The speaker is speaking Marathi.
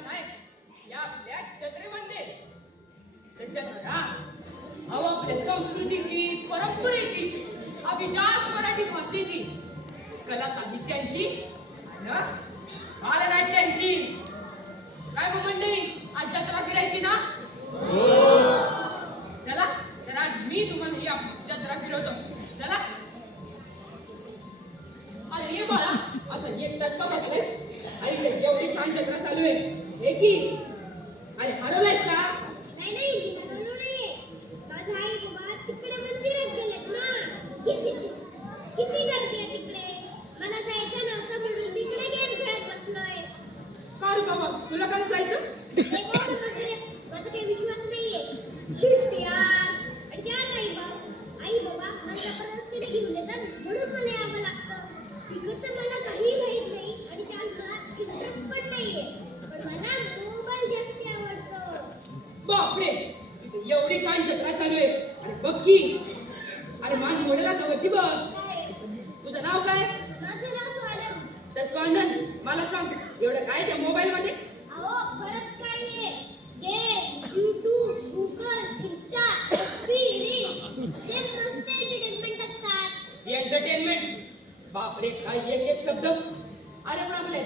साहेब या आपल्या जत्रेमध्ये तर जत्रा अहो आपल्या संस्कृतीची परंपरेची अभिजात मराठी भाषेची कला साहित्यांची बालनाट्यांची काय मग मंडळी आज जत्रा फिरायची ना चला तर आज मी तुम्हाला ही जत्रा फिरवतो चला अरे ये बाळा असं एकटाच का बसलाय अरे एवढी छान जत्रा चालू आहे हे की अरे हरवलायस का नाही नाही हरवलो नाहीये माझा आई बाबा तिकडे मंदिरात गेलेत ना किती गर्दी आहे तिकडे मला जायचं नव्हतं म्हणून तिकडे गेम खेळत बसलोय का रे बाबा तुला का जायचं माझा काही विश्वास नाहीये शिट यार आणि त्या आई बाबा मला जबरदस्तीने घेऊन येतात म्हणून मला यावं लागतं तिकडचं मला काही माहित नाही आणि त्यात मला इंटरेस्ट पण नाहीये पण मला मोबाईल जास्त आवडतो बापरे इथे एवढी छान जत्रा चालू आहे अरे बघ की अरे मान मोडेला का वरती बघ तुझं नाव काय माझं नाव स्वानंद स्वानंद मला सांग एवढं काय त्या मोबाईल मध्ये अहो बरंच काही आहे game YouTube Google Insta FB reels असे मस्त एंटरटेनमेंट असतात एंटरटेनमेंट बापरे काय एक एक शब्द अरे पण आपल्या